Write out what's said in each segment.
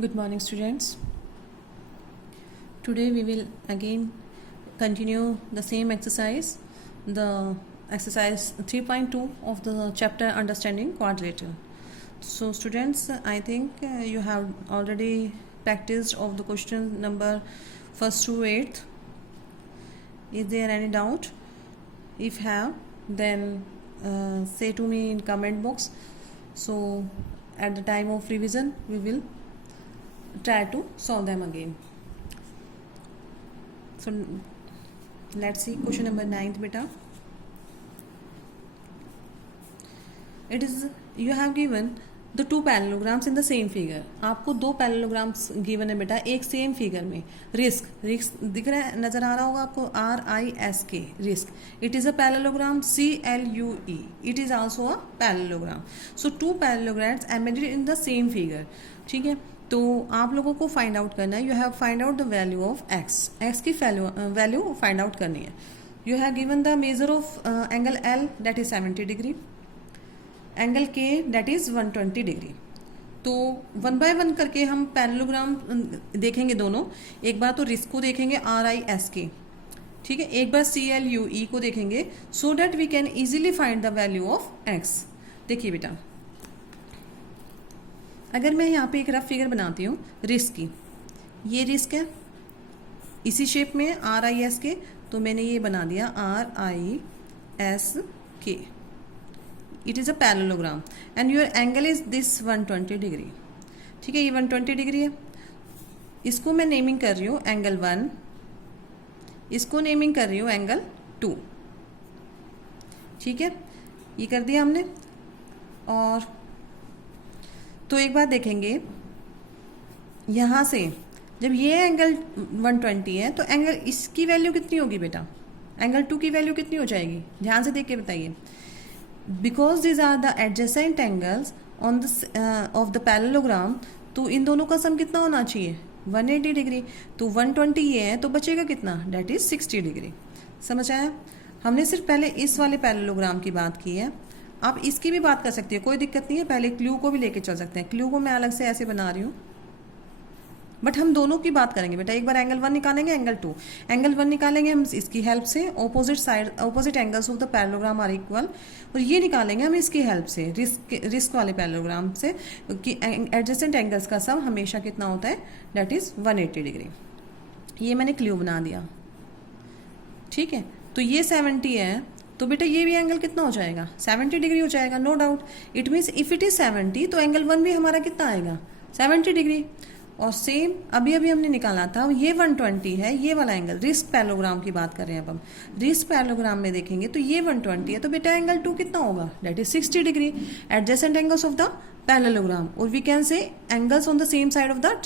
Good morning, students. Today we will again continue the same exercise, the exercise 3.2 of the chapter Understanding Quadrilateral. So, students, I think you have already practiced of the question number 1st to 8th. Is there any doubt? If have, then say to me in comment box. So, at the time of revision, we will try to solve them again. So let's see question number 9th beta. It is you have given the two parallelograms in the same figure. आपको दो parallelograms given है बेटा एक same figure में. Risk दिख रहा है, नजर आ रहा होगा आपको, RISK risk. It is a parallelogram CLUE. It is also a parallelogram. So two parallelograms embedded in the same figure. ठीक है, तो आप लोगों को फाइंड आउट करना है. You have find out the value of x की वैल्यू फाइंड आउट करनी है. You have given the measure of angle L that is 70 degree, angle K that is 120 degree. तो वन बाय वन करके हम parallelogram देखेंगे दोनों. एक बार तो रिस्क को देखेंगे RISK, ठीक है, एक बार CLUE को देखेंगे, so that we can easily find the value of x. देखिए बेटा, अगर मैं यहाँ पे एक रफ फिगर बनाती हूँ रिस्क की, ये रिस्क है इसी शेप में RISK, तो मैंने ये बना दिया RISK. It is a parallelogram and your angle is this 120 degree. ठीक है, ये 120 डिग्री है. इसको मैं नेमिंग कर रही हूँ एंगल 1, इसको नेमिंग कर रही हूँ एंगल 2. ठीक है, ये कर दिया हमने. और तो एक बात देखेंगे, यहाँ से जब ये एंगल 120 है तो एंगल इसकी वैल्यू कितनी होगी बेटा, एंगल 2 की वैल्यू कितनी हो जाएगी, ध्यान से देख के बताइए. Because these are the adjacent angles on the of the parallelogram, तो इन दोनों का सम कितना होना चाहिए 180 डिग्री. तो 120 ये है तो बचेगा कितना, डेट इज 60 डिग्री. समझ आया. हमने सिर्फ पहले इस वाले पैरेललोग्राम की बात की है, आप इसकी भी बात कर सकती है, कोई दिक्कत नहीं है. पहले क्लू को भी लेके चल सकते हैं. क्लू को मैं अलग से ऐसे बना रही हूँ, बट हम दोनों की बात करेंगे बेटा. एक बार एंगल 1 निकालेंगे, एंगल 2. एंगल 1 निकालेंगे हम इसकी हेल्प से, opposite angles of the parallelogram are equal. और ये निकालेंगे हम इसकी हेल्प से, रिस्क वाले पैरेललोग्राम से, कि एडजेसेंट एंगल्स का सम हमेशा कितना होता है, दैट इज 180 डिग्री. ये मैंने क्लू बना दिया. ठीक है, तो ये 70 है, तो बेटा ये भी एंगल कितना हो जाएगा, 70 डिग्री हो जाएगा, no doubt. It means if it is 70 तो एंगल 1 भी हमारा कितना आएगा, 70 डिग्री. और सेम अभी हमने निकाला था, ये 120 है, ये वाला एंगल रिस्क पैरेललोग्राम की बात कर रहे हैं. अब हम रिस्क पैरेललोग्राम में देखेंगे तो ये 120 है, तो बेटा एंगल 2 कितना होगा, that is 60 degree. Adjacent angles of the parallelogram, और we can say angles on the same side of the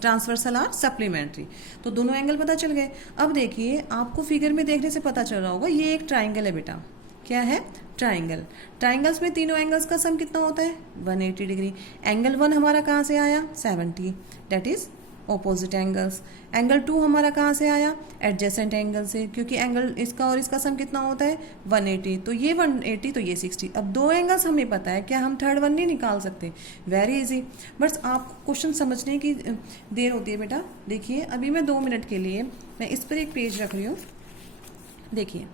transversal are supplementary. तो दोनों एंगल पता चल गए. अब देखिए, आपको फिगर में देखने से पता चल रहा होगा, ये एक ट्राइंगल है बेटा. क्या है, ट्राइंगल. ट्राइंगल्स में तीनों एंगल्स का सम कितना होता है, 180 डिग्री. एंगल 1 हमारा कहाँ से आया, 70, that is opposite angles. Angle 2 हमारा कहाँ से आया, एडजेसेंट एंगल से, क्योंकि एंगल इसका और इसका सम कितना होता है 180. तो ये 180 तो ये 60. अब दो एंगल्स हमें पता है, क्या हम थर्ड वन नहीं निकाल सकते, वेरी इजी. बस आपको क्वेश्चन समझने की देर होती है बेटा. देखिए, अभी मैं 2 मिनट के लिए मैं इस पर एक पेज रख रही हूँ. देखिए,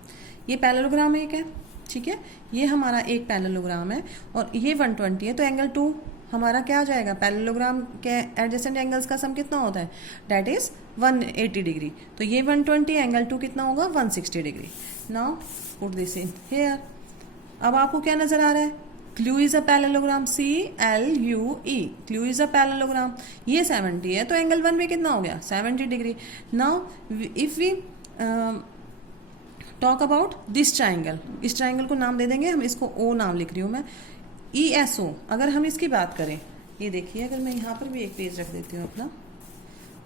ये पैरेललोग्राम एक है, ठीक है, ये हमारा एक पैरेललोग्राम है, और ये 120 है, तो एंगल 2 हमारा क्या आ जाएगा, पैरेललोग्राम के एडजेसेंट एंगल्स का सम कितना होता है, दैट इज 180 डिग्री. तो ये 120, एंगल 2 कितना होगा, 160 degree. Now put this in here. अब आपको क्या नजर आ रहा है, clue is a parallelogram, CLUE. Clue is a parallelogram. ये 70 है, तो एंगल 1 में कितना हो गया, 70 degree. Now if we talk about this triangle, इस ट्राइंगल को नाम दे देंगे हम, इसको O नाम लिख रही हूँ मैं, ESO. अगर हम इसकी बात करें, ये देखिए, अगर मैं यहाँ पर भी एक पेज रख देती हूँ अपना,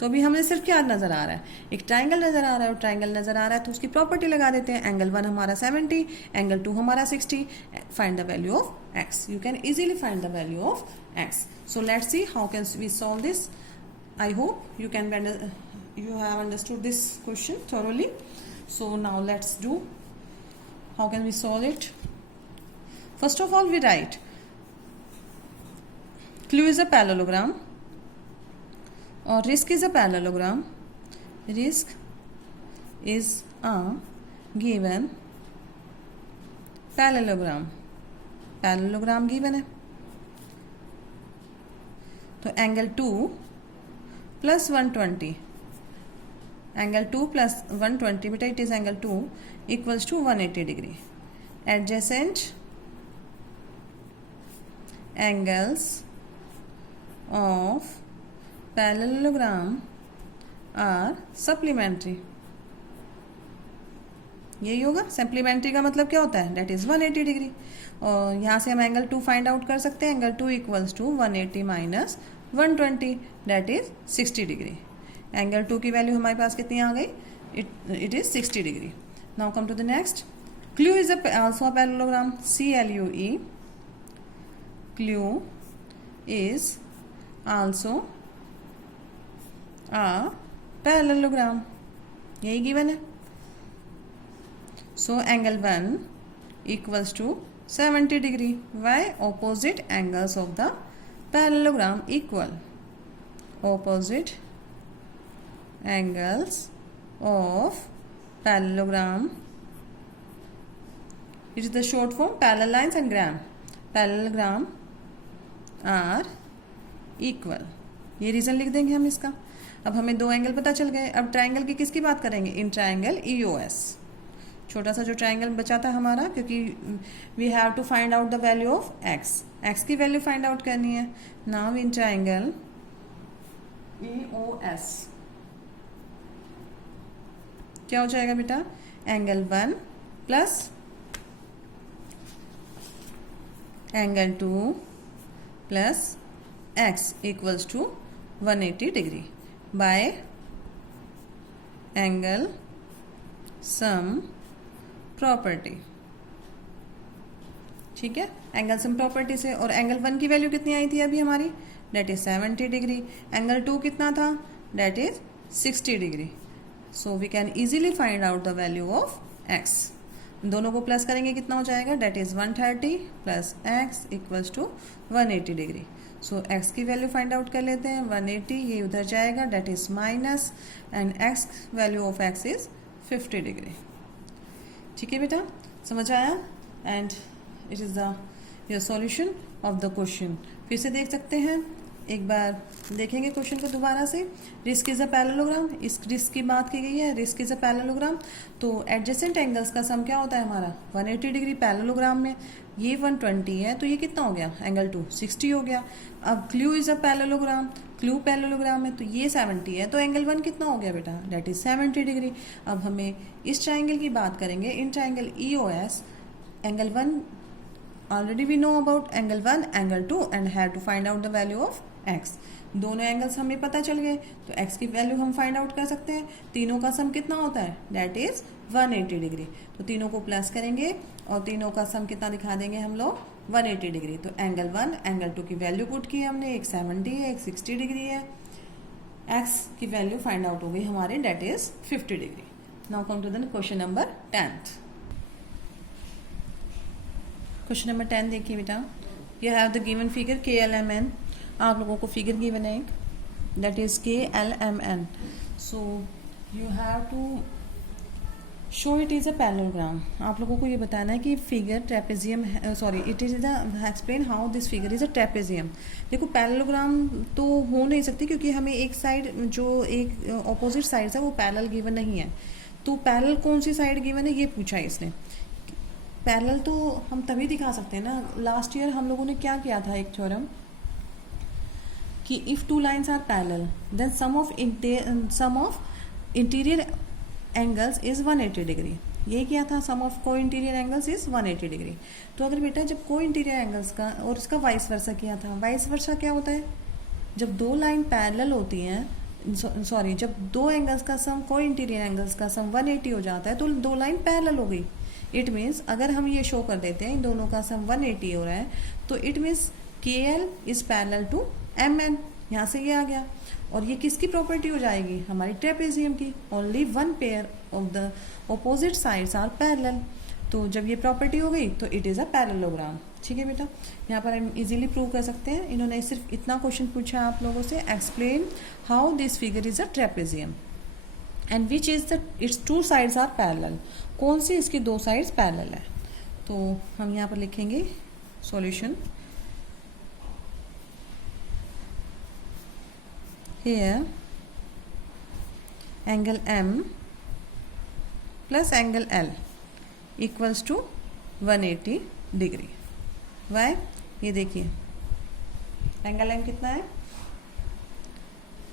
तो अभी हमें सिर्फ क्या नजर आ रहा है, एक ट्राइंगल नजर आ रहा है. और ट्राइंगल नजर आ रहा है तो उसकी प्रॉपर्टी लगा देते हैं. एंगल 1 हमारा 70, एंगल 2 हमारा 60. Find the value of x. You can easily find the value of x. So let's see how can we solve this. I hope you have understood this question thoroughly. So now let's do, how can we solve it. First of all, we write Q is a parallelogram. और risk is a parallelogram. Risk is a given parallelogram. Parallelogram given है, तो angle 2 plus 120, angle 2 plus 120 बेटा it is angle 2 equals to 180 degree. Adjacent angles of parallelogram are supplementary. यही होगा. Supplementary का मतलब क्या होता है? That is 180 degree. और यहाँ से हम एंगल 2 फाइंड आउट कर सकते हैं. Angle 2 equals to 180 minus 120 that is 60 degree. Angle 2 की वैल्यू हमारे पास कितनी आ गई? It is 60 degree. Now come to the next. Clue is also a parallelogram. CLUE. Clue is also a parallelogram. यही गिवन है. So angle 1 equals to 70 degree. Why? Opposite angles of the parallelogram equal. Opposite angles of parallelogram. It is the short form parallel lines and gram. Parallelogram are equal. ये reason लिख देंगे हम इसका. अब हमें दो एंगल पता चल गए. अब ट्राइंगल की किसकी बात करेंगे? In triangle EOS. छोटा सा जो ट्राइंगल बचा था हमारा, क्योंकि we have to find out the value of x. X की वैल्यू फाइंड आउट करनी है. नाउ इन ट्राइंगल EOS क्या हो जाएगा बेटा? Angle 1 plus angle 2 plus x equals to 180 degree by angle sum property. ठीक है, एंगल सम प्रॉपर्टी से. और एंगल 1 की वैल्यू कितनी आई थी अभी हमारी? That is 70 degree. एंगल 2 कितना था? That is 60 degree. So we can easily find out the value of x. दोनों को प्लस करेंगे कितना हो जाएगा? That is 130 plus x equals to 180 degree. So x की वैल्यू फाइंड आउट कर लेते हैं. 180 ये उधर जाएगा, that is minus, and x value of x is 50 degree. ठीक है बेटा, समझ आया? And it is the your solution of the question. फिर से देख सकते हैं, एक बार देखेंगे क्वेश्चन को दोबारा से. Risk is a parallelogram. इस रिस्क की बात की गई है. Risk is a parallelogram. तो एडजेसेंट एंगल्स का सम क्या होता है हमारा? 180 डिग्री. पैरेललोग्राम में ये 120 है, तो ये कितना हो गया? एंगल 2 60 हो गया. अब clue is a parallelogram. Clue parallelogram है, तो ये 70 है, तो एंगल 1 कितना हो गया बेटा? That is 70 degree. अब हमें इस ट्राइंगल की बात करेंगे. In triangle EOS angle 1 already we know about angle 1, angle 2 and have to find out the value of x. दोनों एंगल्स हमें पता चल गए, तो x की वैल्यू हम फाइंड आउट कर सकते हैं. तीनों का सम कितना होता है? That is 180 degree. तो तीनों को प्लस करेंगे और तीनों का सम कितना दिखा देंगे हम लोग? 180 डिग्री. तो एंगल 1 एंगल 2 की वैल्यू पुट की हमने. एक 70 है, एक 60 डिग्री है. x की वैल्यू फाइंड आउट हो गई हमारी, that is 50 degree. Now come to the question number 10. Question number 10 देखिए बेटा. You have the given figure KLMN. आप लोगों को फिगर गिवन है एक, that is KLMN. So you have to show it is a parallelogram. आप लोगों को ये बताना है कि figure trapezium, sorry it is explain how this figure is a trapezium. देखो पैरेललोग्राम तो हो नहीं सकती, क्योंकि हमें एक साइड, जो एक ऑपोजिट साइड है वो पैरेलल गिवन नहीं है. तो पैरेलल कौन सी साइड गिवन है ये पूछा है इसने. पैरेलल तो हम तभी दिखा सकते हैं ना. लास्ट ईयर हम लोगों ने क्या किया था, एक थ्योरम, कि if two lines are parallel then sum of interior angles is 180 degree. ये किया था. सम ऑफ को इंटीरियर एंगल्स इज 180 डिग्री. तो अगर बेटा जब को इंटीरियर एंगल्स का और इसका वाइस वर्सा किया था. वाइस वर्सा क्या होता है? जब दो लाइन पैरेलल होती हैं, सॉरी जब दो एंगल्स का सम, को इंटीरियर एंगल्स का सम 180 हो जाता है, तो दो लाइन पैरेलल हो गई. इट मीन्स अगर हम ये शो कर देते हैं इन दोनों का सम 180 हो रहा है, तो it means KL is parallel to MN. यहाँ से ये आ गया. और ये किसकी प्रॉपर्टी हो जाएगी? हमारी ट्रेपेजियम की. Only one pair of the opposite sides are parallel. तो जब ये प्रॉपर्टी हो गई तो इट इज़ अ पैरेललोग्राम. ठीक है बेटा, यहाँ पर हम इजीली प्रूव कर सकते हैं। इन्होंने सिर्फ इतना क्वेश्चन पूछा आप लोगों से, explain how this figure is a trapezium and which is the its two sides are parallel, कौन सी इसकी दो साइड्स पैरेलल है। तो हम यहाँ पर लिखेंगे solution, here angle M plus angle L equals to 180 degree. Why, ये देखिए एंगल M कितना है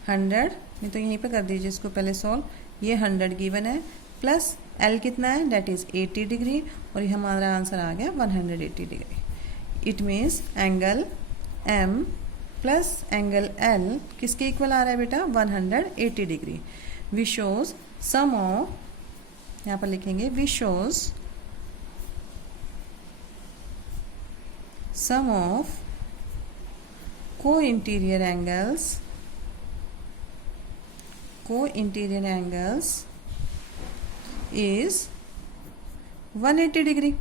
100, नहीं तो यहीं पे कर दीजिए इसको पहले सॉल्व, ये 100 गिवन है, प्लस L कितना है डेट इज़ 80 डिग्री, और ये हमारा आंसर आ गया 180 degree. It means angle M plus angle L किसके इक्वल आ रहा है बेटा 180 degree. We shows sum of, यहाँ पर लिखेंगे we shows sum of co-interior angles is 180 degree.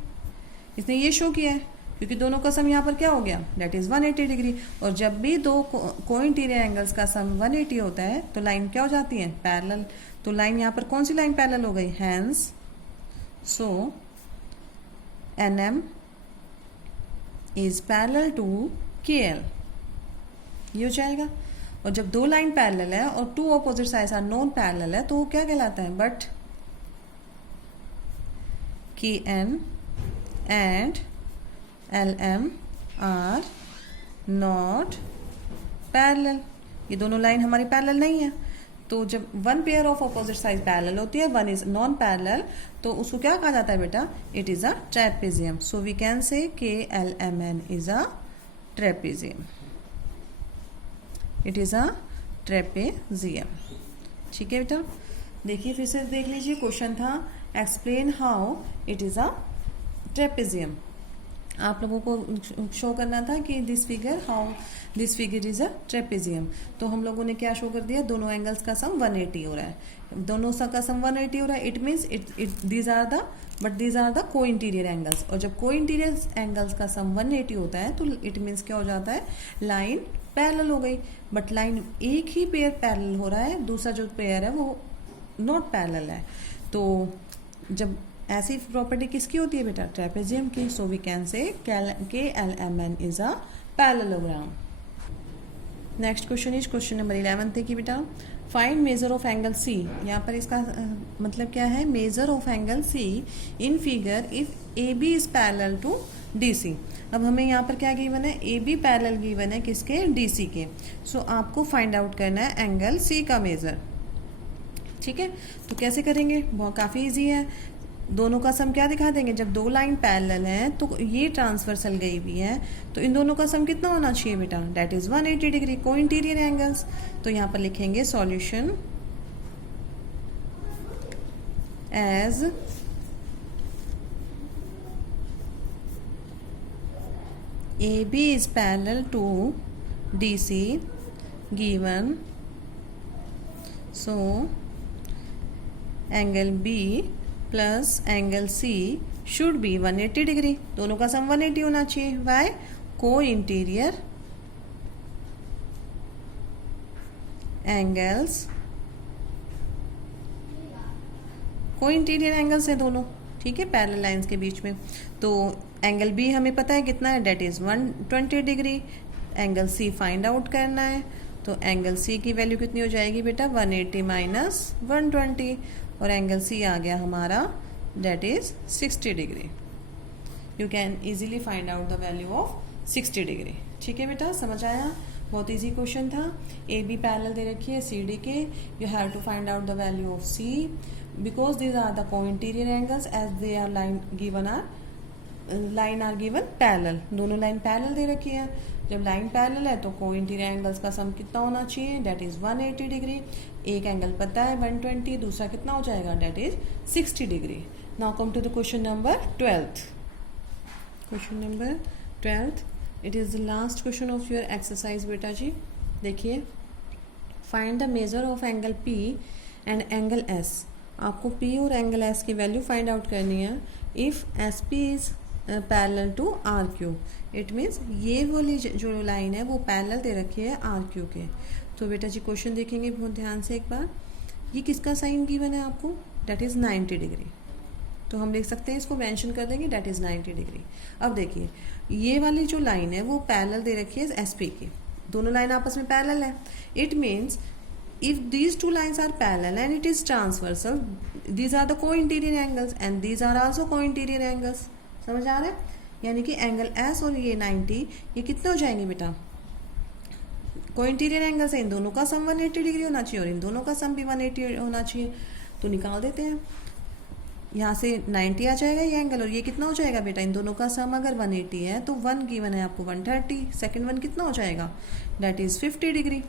इसने ये शो किया है क्योंकि दोनों का सम यहाँ पर क्या हो गया डेट इज़ 180 डिग्री, और जब भी दो को इंटीरियर एंगल्स का सम 180 होता है तो लाइन क्या हो जाती है पैरेलल। तो लाइन यहाँ पर कौन सी लाइन पैरेलल हो गई, hence so NM is parallel to KL, ये हो जाएगा। और जब दो लाइन पैरेलल है और two opposite sides are non parallel है तो वो क्या कहलाता है, but KN and LM are not parallel, ये दोनों लाइन हमारी पैरेलल नहीं है। तो जब one pair of opposite side parallel होती है, वन इज नॉन पैरेलल, तो उसको क्या कहा जाता है बेटा, it is a trapezium. So we can say KLMN is a trapezium, it is a trapezium. ठीक है बेटा, देखिए फिर से देख लीजिए, क्वेश्चन था explain how it is a trapezium. आप लोगों को शो करना था कि this figure is a trapezium. तो हम लोगों ने क्या शो कर दिया, दोनों एंगल्स का सम 180 हो रहा है, दोनों का सम 180 हो रहा है। It means these are the को इंटीरियर एंगल्स, और जब को इंटीरियर एंगल्स का सम 180 होता है तो इट मीन्स क्या हो जाता है, लाइन पैरेलल हो गई। बट लाइन एक ही पेयर पैरेलल हो रहा है, दूसरा जो पेयर है वो नॉट पैरेलल है। तो जब ऐसी प्रॉपर्टी किसकी होती है बेटा, ट्रेपेजियम की। So we can say KLMN is a parallelogram. Next question is question number 11 देखिए बेटा, find measure of angle C। यहाँ पर इसका मतलब क्या है, measure of angle C in figure if AB is parallel to DC। अब हमें यहाँ पर क्या गिवन है, AB पैरेलल गिवन है किसके, DC के। सो आपको फाइंड आउट करना है एंगल C का मेजर। ठीक है, तो कैसे करेंगे, बहुत काफ़ी ईजी है। दोनों का सम क्या दिखा देंगे, जब दो लाइन पैरेलल हैं तो ये ट्रांसवर्सल गई हुई है, तो इन दोनों का सम कितना होना चाहिए बेटा, डेट इज 180 डिग्री, को इंटीरियर एंगल्स। तो यहाँ पर लिखेंगे solution as AB is parallel to DC given, so angle B plus angle C should be 180 degree, दोनों का सम 180 होना चाहिए। वाई, को इंटीरियर एंगल्स, को इंटीरियर एंगल्स है दोनों, ठीक है, पैरेलल लाइंस के बीच में। तो एंगल B हमें पता है कितना है, that is 120 degree. Angle C find out करना है, तो एंगल C की वैल्यू कितनी हो जाएगी बेटा, 180 माइनस 120, और एंगल C आ गया हमारा date is 60 degree. You can easily find out the value of 60 degree. ठीक है बेटा, समझ आया, बहुत इजी क्वेश्चन था। AB पैरेलल दे रखी है CD के, you have to find out the value of C because these are the को interior angles as they are line are given parallel, दोनों लाइन पैरेलल दे रखी है। जब लाइन पैरेलल है तो को इंटीरियर एंगल्स का सम कितना होना चाहिए, डेट इज 180 डिग्री। एक एंगल पता है 120, दूसरा कितना हो जाएगा, that is 60 degree. Now come to the question number 12th। Question number 12th, it is the last question of your exercise बेटा जी। देखिए, find the measure of angle P and angle S। आपको P और angle S की value find out करनी है। If SP is parallel to R Q. It means ये वाली जो लाइन है वो पैरेलल दे रखी है आर क्यू के। तो बेटा जी क्वेश्चन देखेंगे बहुत ध्यान से एक बार। ये किसका साइन गिवन है आपको, डेट इज़ 90 डिग्री। तो हम लिख सकते हैं, इसको मेंशन कर देंगे, डेट इज़ 90 डिग्री। अब देखिए ये वाली जो लाइन है वो पैरेलल दे रखी है एस पी की, दोनों लाइन आपस में पैरेलल है। It means if these two lines are parallel and it is transversal, these are the co-interior angles and these are also co-interior angles। समझ आ रहा है? यानी कि एंगल एस और ये 90 ये कितने हो जाएंगे बेटा, को-इंटीरियर एंगल्स है, इन दोनों का सम 180 डिग्री होना चाहिए और इन दोनों का सम भी 180 होना चाहिए। तो निकाल देते हैं, यहाँ से 90 आ जाएगा ये एंगल और ये कितना हो जाएगा बेटा, इन दोनों का सम अगर 180 है तो 1 गिवन है आपको 130, सेकेंड वन कितना हो जाएगा, डेट इज़ 50 डिग्री।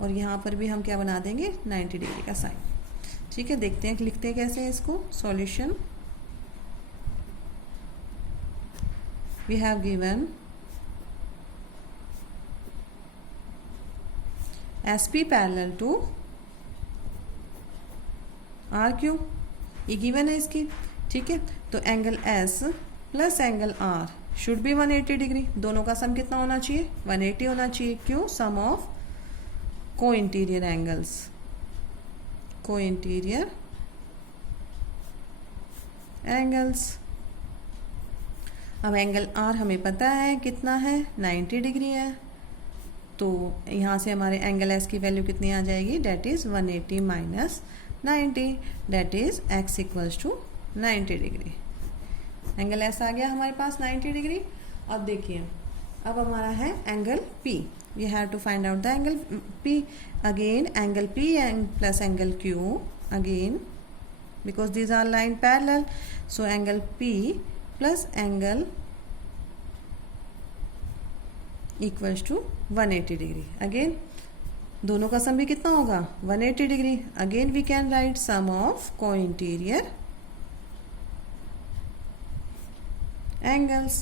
और यहाँ पर भी हम क्या बना देंगे, 90 डिग्री का साइन। ठीक है, देखते हैं लिखते हैं कैसे है इसको। Solution, we have given SP parallel to RQ, ये गिवन है इसकी। ठीक है, तो angle S plus angle R should be 180 degree. दोनों का सम कितना होना चाहिए, 180 होना चाहिए। क्यों, सम ऑफ को-इंटीरियर एंगल्स, को-इंटीरियर एंगल्स। अब एंगल R हमें पता है कितना है, 90 डिग्री है। तो यहाँ से हमारे एंगल S की वैल्यू कितनी आ जाएगी, that is 180 minus 90, that is x equals to 90 degree. Angle S आ गया हमारे पास 90 डिग्री। अब देखिए, अब हमारा है angle P। We have to find out the angle P. Again angle P and plus angle Q again, because these are line parallel, so angle P plus angle equals to 180 degree। Again दोनों का सम भी कितना होगा, 180 degree. Again we can write sum of co-interior angles।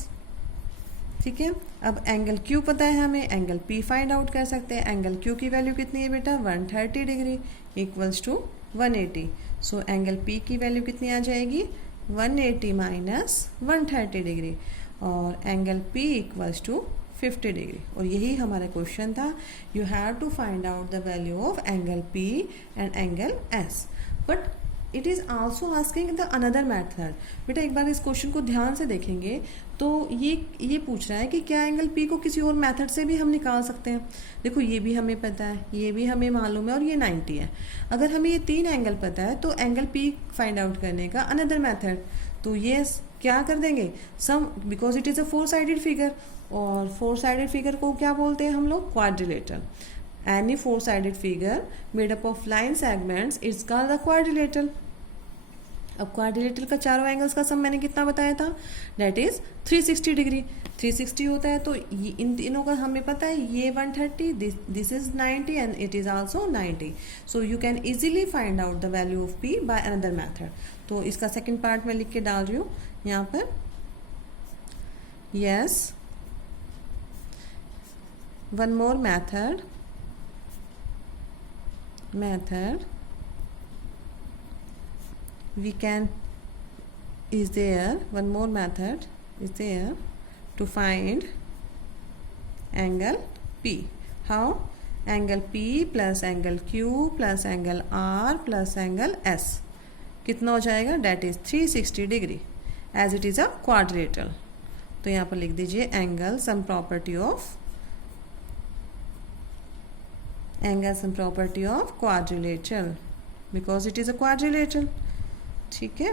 ठीक है, अब angle Q पता है हमें, एंगल P फाइंड आउट कर सकते हैं। एंगल Q की वैल्यू कितनी है बेटा, 130 degree equals to 180। So angle P की वैल्यू कितनी आ जाएगी, 180 माइनस 130 डिग्री, और angle P equals to 50 degree. और यही हमारा क्वेश्चन था, you have to find out the value of angle P and angle S। But it is also asking the another method. बेटा एक बार इस क्वेश्चन को ध्यान से देखेंगे तो ये पूछ रहा है कि क्या एंगल P को किसी और मेथड से भी हम निकाल सकते हैं। देखो ये भी हमें पता है, ये भी हमें मालूम है और ये 90 है। अगर हमें ये 3 एंगल पता है तो एंगल P फाइंड आउट करने का अनदर मेथड, तो ये क्या कर देंगे, sum, because it is a 4 sided figure, और 4 साइडेड फिगर को क्या बोलते हैं हम लोग, quadrilateral. Any 4-sided figure made up of line segments is called the quadrilateral। अब क्वाड्रिलेटरल का चारों एंगल्स का सम मैंने कितना बताया था, डेट इज 360 डिग्री। 360 होता है तो इन तीनों का हमें पता है, ये 130, this is 90 and it is also 90। So you can easily find out the value of P by another method. तो इसका सेकेंड पार्ट मैं लिख के डाल रही हूँ यहाँ पर। Yes, one more method we can, is there one more method is there to find angle P। how, angle P plus angle Q plus angle R plus angle S कितना हो जाएगा, that is 360 degree as it is a quadrilateral. तो यहाँ पर लिख दीजिए angle sum property of, angle some property of quadrilateral because it is a quadrilateral। ठीक है,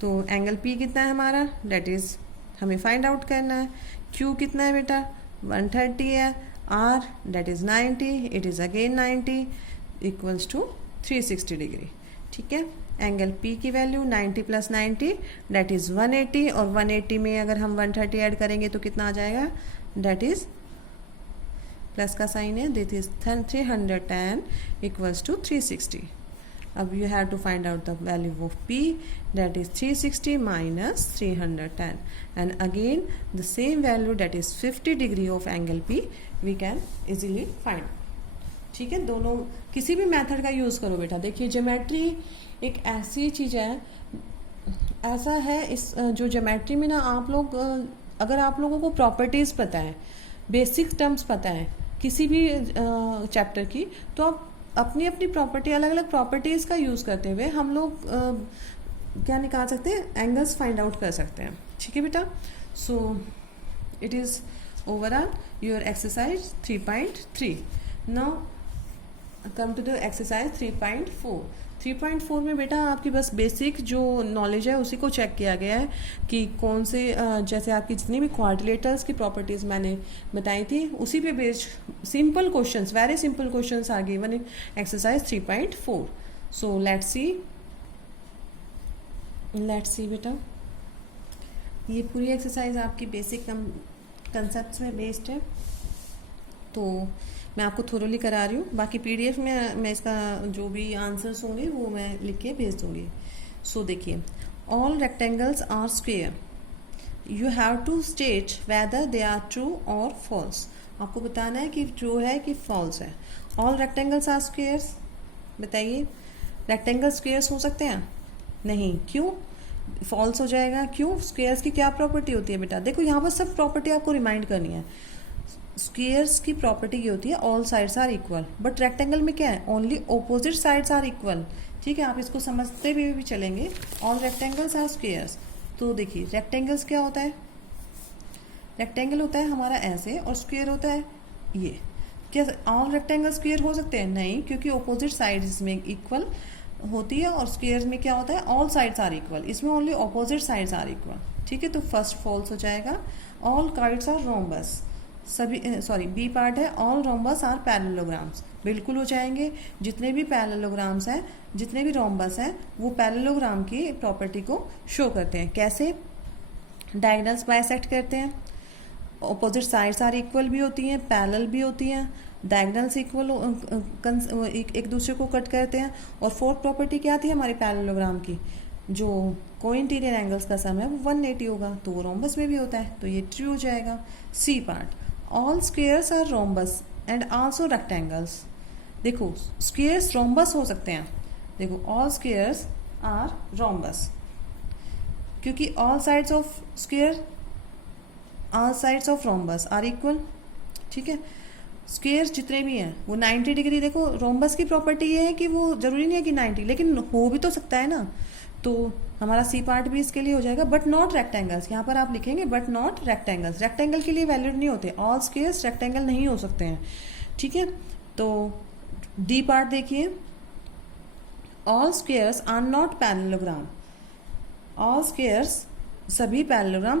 तो एंगल P कितना है हमारा, डेट इज हमें फाइंड आउट करना है। Q कितना है बेटा, 130 है। R that is 90, it is again 90 equals to 360 degree. ठीक है, एंगल P की वैल्यू 90 प्लस 90 डेट इज 180, और 180 में अगर हम 130 ऐड करेंगे तो कितना आ जाएगा, डेट इज प्लस का साइन है, दिस इज 310 इक्वल्स टू 360। अब you have to find out the value of P, that is 360 minus 310, and again the same value, that is 50 degree of angle P we can easily find। ठीक है, दोनों किसी भी method का use करो बेटा। देखिए ज्योमेट्री एक ऐसी चीज़ है, ऐसा है इस जो ज्योमेट्री में ना आप लोग अगर आप लोगों को प्रॉपर्टीज़ पता है, बेसिक टर्म्स पता है किसी भी चैप्टर की, तो आप अपनी अपनी प्रॉपर्टी, अलग अलग प्रॉपर्टीज़ का यूज़ करते हुए हम लोग क्या निकाल सकते हैं, एंगल्स फाइंड आउट कर सकते हैं। ठीक है बेटा, so it is overall your exercise 3.3। Now come to the exercise 3.4। 3.4 में बेटा आपकी बस बेसिक जो नॉलेज है उसी को चेक किया गया है कि कौन से जैसे आपकी जितनी भी क्वाड्रिलेटर्स की प्रॉपर्टीज़ मैंने बताई थी उसी पे based simple questions, very simple questions are given in exercise 3.4। So let's see बेटा, ये पूरी एक्सरसाइज आपकी बेसिक कंसेप्ट में बेस्ड है, तो मैं आपको थोरोली करा रही हूँ। बाकी पीडीएफ में मैं इसका जो भी आंसर्स होंगे वो मैं लिख के भेज दूँगी। सो देखिए, all rectangles are square, you have to state whether they are true और फॉल्स। आपको बताना है कि ट्रू है कि फॉल्स है। ऑल रेक्टेंगल्स आर स्क्वेयर्स, बताइए रेक्टेंगल स्क्वेयर्स हो सकते हैं? नहीं, क्यों? फॉल्स हो जाएगा। क्यों? स्क्वेयर्स की क्या प्रॉपर्टी होती है बेटा? देखो यहाँ पर सब प्रॉपर्टी आपको रिमाइंड करनी है। स्क्वेयर्स की प्रॉपर्टी ये होती है all sides are equal, but rectangle में क्या है, only opposite sides are equal. ठीक है, आप इसको समझते हुए भी चलेंगे। ऑल रेक्टेंगल्स आर स्क्वेयर्स, तो देखिए रेक्टेंगल्स क्या होता है, रेक्टेंगल होता है हमारा ऐसे और स्क्वेयर होता है ये। क्या ऑल रेक्टेंगल स्क्वेयर हो सकते हैं? नहीं, क्योंकि ऑपोजिट साइड इसमें इक्वल होती है और स्क्वेयर में क्या होता है, ऑल साइड्स आर इक्वल, इसमें only opposite sides are equal. ठीक है, तो फर्स्ट फॉल्स हो जाएगा। ऑल काइट्स आर रोम्बस, सभी सॉरी बी पार्ट है, ऑल रोम्बस आर पैरेललोग्राम्स, बिल्कुल हो जाएंगे। जितने भी पैरेललोग्राम्स हैं, जितने भी रोम्बस हैं, वो पैरेललोग्राम की प्रॉपर्टी को शो करते हैं। कैसे? डायगोनल्स बाइसेक्ट करते हैं, ऑपोजिट साइड्स आर इक्वल भी होती हैं, पैरेलल भी होती हैं, डायगोनल्स इक्वल एक दूसरे को कट करते हैं। और फोर्थ प्रॉपर्टी क्या थी हमारी पैरेललोग्राम की, जो को इंटीरियर एंगल्स का सम है वो 180 होगा, तो वो रोम्बस में भी होता है, तो ये ट्रू हो जाएगा। C part, all squares are rhombus and also rectangles. देखो स्क्वेयर्स रोम्बस हो सकते हैं, देखो ऑल स्क्वेयर्स आर रोम्बस, क्योंकि all sides of square, all sides of rhombus are equal. ठीक है, स्क्वेयर्स जितने भी हैं वो 90 डिग्री, देखो रोम्बस की प्रॉपर्टी ये है कि वो जरूरी नहीं है कि 90, लेकिन हो भी तो सकता है ना, तो हमारा सी पार्ट भी इसके लिए हो जाएगा। बट नॉट रेक्टेंगल्स, यहाँ पर आप लिखेंगे बट नॉट रेक्टेंगल्स, रेक्टेंगल के लिए वैलिड नहीं होते, ऑल स्क्वेयर्स रेक्टेंगल नहीं हो सकते हैं। ठीक है, तो डी पार्ट देखिए, all squares are not parallelogram, all squares सभी पैरेललोग्राम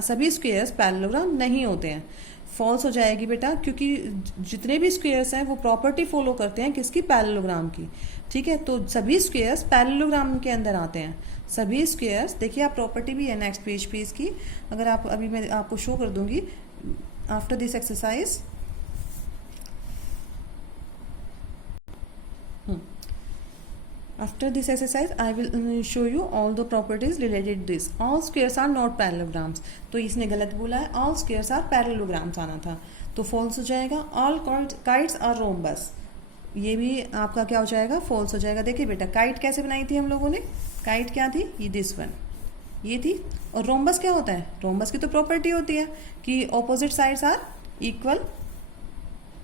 सभी स्क्वेयर्स पैरेललोग्राम नहीं होते हैं। फॉल्स हो जाएगी बेटा, क्योंकि जितने भी स्क्वेयर्स हैं वो प्रॉपर्टी फॉलो करते हैं किसकी, पैरेललोग्राम की। ठीक है, तो सभी स्क्वेयर्स पैरेललोग्राम के अंदर आते हैं, सभी स्क्वेयर्स। देखिए आप प्रॉपर्टी भी है नेक्स्ट पेज पे इसकी, अगर आप अभी मैं आपको शो कर दूंगी after this exercise. After this exercise, I will show you all the properties related to this. All squares are not parallelograms. तो इसने गलत बोला है, all squares are parallelograms आना था, तो false हो जाएगा। All kites are rhombus, ये भी आपका क्या हो जाएगा, false हो जाएगा। देखिए बेटा kite कैसे बनाई थी हम लोगों ने, kite क्या थी, ये this one, ये थी। और rhombus क्या होता है, rhombus की तो प्रॉपर्टी होती है कि opposite sides are equal,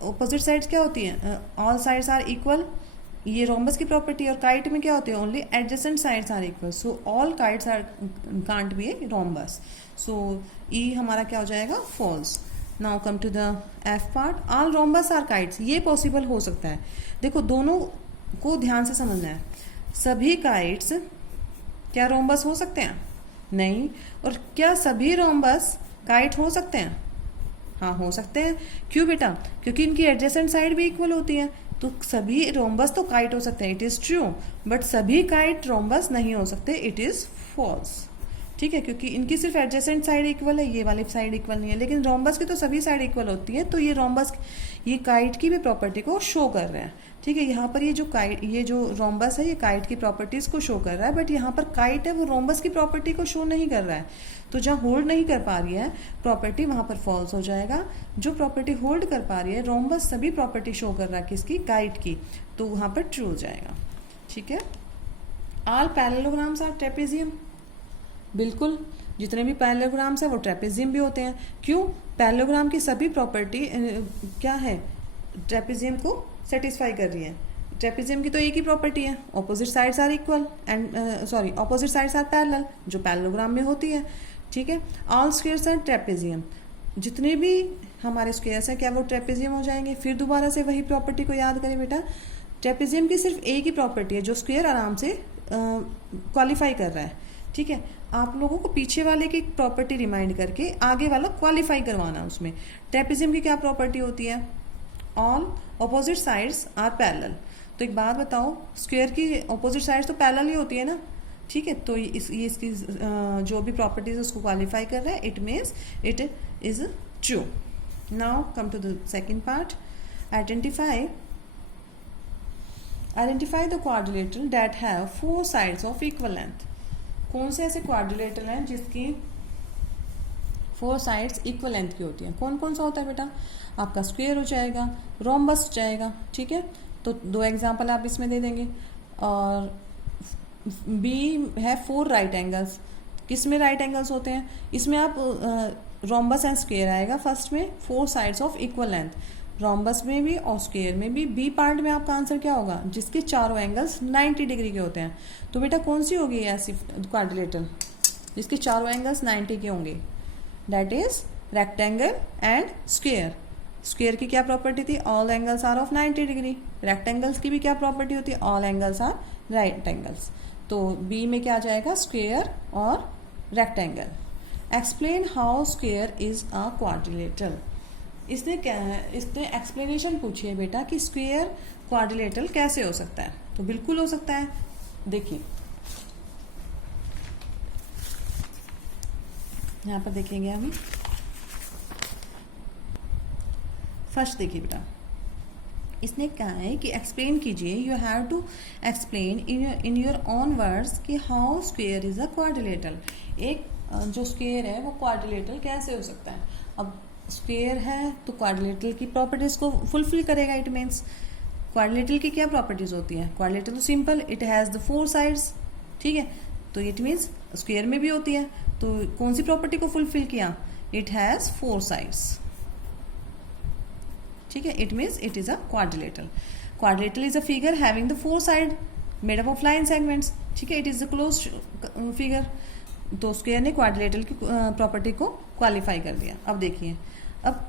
opposite sides क्या होती हैं, all sides are equal, ये रोम्बस की प्रॉपर्टी। और काइट में क्या होती है, only adjacent sides are equal, so all kites are can't be a rhombus, so E हमारा क्या हो जाएगा, false. Now come to the f part, all rhombus are kites, ये पॉसिबल हो सकता है। देखो दोनों को ध्यान से समझना है, सभी काइट्स क्या रोम्बस हो सकते हैं, नहीं। और क्या सभी रोम्बस काइट हो सकते हैं, हाँ हो सकते हैं। क्यों बेटा, क्योंकि इनकी एडजेसेंट साइड भी इक्वल होती है, तो सभी रोम्बस तो काइट हो सकते हैं, इट इज ट्रू। बट सभी काइट रोम्बस नहीं हो सकते, इट इज फॉल्स। ठीक है, क्योंकि इनकी सिर्फ एडजेसेंट साइड इक्वल है, ये वाली साइड इक्वल नहीं है, लेकिन रोम्बस की तो सभी साइड इक्वल होती है, तो ये रोम्बस ये काइट की भी प्रॉपर्टी को शो कर रहे हैं। ठीक है, यहाँ पर ये जो रोम्बस है ये काइट की प्रॉपर्टीज को शो कर रहा है, बट यहाँ पर काइट है वो रोम्बस की प्रॉपर्टी को शो नहीं कर रहा है, तो जहाँ होल्ड नहीं कर पा रही है प्रॉपर्टी वहाँ पर फॉल्स हो जाएगा। जो प्रॉपर्टी होल्ड कर पा रही है, रोम्बस सभी प्रॉपर्टी शो कर रहा है किसकी, काइट की, तो वहाँ पर ट्रू हो जाएगा। ठीक है, ऑल पैरेललोग्राम्स आर ट्रेपेजियम, बिल्कुल, जितने भी पैरेललोग्राम्स हैं वो ट्रेपेजियम भी होते हैं। क्यों? पैरेललोग्राम की सभी प्रॉपर्टी क्या है, ट्रेपेजियम को सेटिस्फाई कर रही है। ट्रेपेजियम की तो एक ही प्रॉपर्टी है, opposite sides are equal and opposite sides are parallel, जो पैरेललोग्राम में होती है। ठीक है, ऑल स्क्वायर्स आर ट्रेपेजियम, जितने भी हमारे स्क्वायर्स हैं क्या वो ट्रेपेजियम हो जाएंगे। फिर दोबारा से वही प्रॉपर्टी को याद करें बेटा, ट्रेपेजियम की सिर्फ एक ही प्रॉपर्टी है जो स्क्वायर आराम से क्वालिफाई कर रहा है। ठीक है, आप लोगों को पीछे वाले की प्रॉपर्टी रिमाइंड करके आगे वाला क्वालिफाई करवाना। उसमें ट्रेपेजियम की क्या प्रॉपर्टी होती है, all opposite sides are parallel. तो एक बात बताओ, स्क्वायर की ऑपोजिट साइड्स तो पैरेलल ही होती है ना। ठीक है, तो ये इसकी जो भी प्रॉपर्टीज उसको क्वालिफाई कर रहा है, it means it is true. Now come to the second part, identify the quadrilateral that have 4 sides of equal length. कौन से ऐसे क्वाड्रिलेटरल हैं जिसकी 4 साइड्स इक्वल लेंथ की होती हैं? कौन कौन सा होता है बेटा? आपका स्क्वायर हो जाएगा, रोम्बस हो जाएगा। ठीक है, तो 2 एग्जाम्पल आप इसमें दे देंगे। और बी है 4 राइट एंगल्स। किस में राइट एंगल्स होते हैं? इसमें आप रोम्बस एंड स्क्वायर आएगा फर्स्ट में, 4 sides of equal length. Rhombus में भी और स्क्वायर में भी बी पार्ट में आपका आंसर क्या होगा? जिसके चारों एंगल्स 90 डिग्री के होते हैं। तो बेटा कौन सी होगी ऐसी क्वाड्रिलेटरल जिसके चारों एंगल्स 90 के होंगे? That is rectangle and square. Square की क्या प्रॉपर्टी थी? All angles are of 90 degree. Rectangles की भी क्या प्रॉपर्टी होती है? All angles are right angles. तो बी में क्या आ जाएगा? स्क्वायर और rectangle. Explain how square is a quadrilateral. इसने एक्सप्लेनेशन पूछी है बेटा कि स्क्वायर क्वाड्रिलेटरल कैसे हो सकता है। तो बिल्कुल हो सकता है। देखिए यहां पर देखेंगे हम, फर्स्ट देखिए बेटा, इसने कहा है कि एक्सप्लेन कीजिए, you have to explain in your own words कि how square is a quadrilateral. एक जो स्क्वायर है वो क्वाड्रिलेटरल कैसे हो सकता है? अब स्क्वायर है तो क्वाड्रिलेटरल की प्रॉपर्टीज को फुलफिल करेगा। इट मीन्स क्वाड्रिलेटरल की क्या प्रॉपर्टीज होती है? क्वाड्रिलेटरल तो simple, it has the 4 sides. ठीक है, तो इट मीन्स स्क्वायर में भी होती है। तो कौन सी प्रॉपर्टी को फुलफिल किया? It has 4 sides. ठीक है, it means it is a quadrilateral. Quadrilateral is a figure having the 4 side made up of line segments. ठीक है, it is a closed figure. तो स्क्वायर ने क्वाड्रिलेटरल की प्रॉपर्टी को क्वालिफाई कर दिया। अब देखिए, अब